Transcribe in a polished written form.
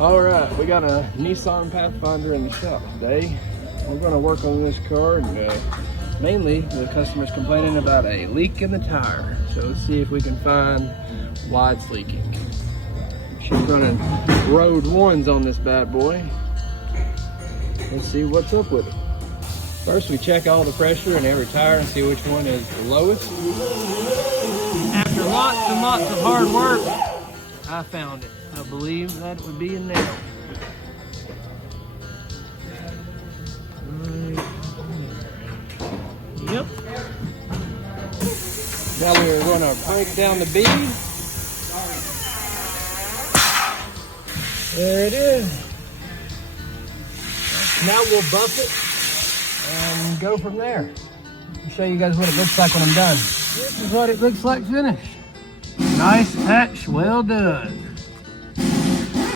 All right, we got a Nissan Pathfinder in the shop today. We're going to work on this car, and mainly the customer's complaining about a leak in the tire. So let's see if we can find why it's leaking. She's running road ones on this bad boy. Let's see what's up with it. First, we check all the pressure in every tire and see which one is the lowest. After lots and lots of hard work, I found it. I believe that it would be in there. Yep. Now we're going to break down the bead. There it is. Now we'll buff it and go from there. I'll show you guys what it looks like when I'm done. This is what it looks like finished. Nice patch, well done.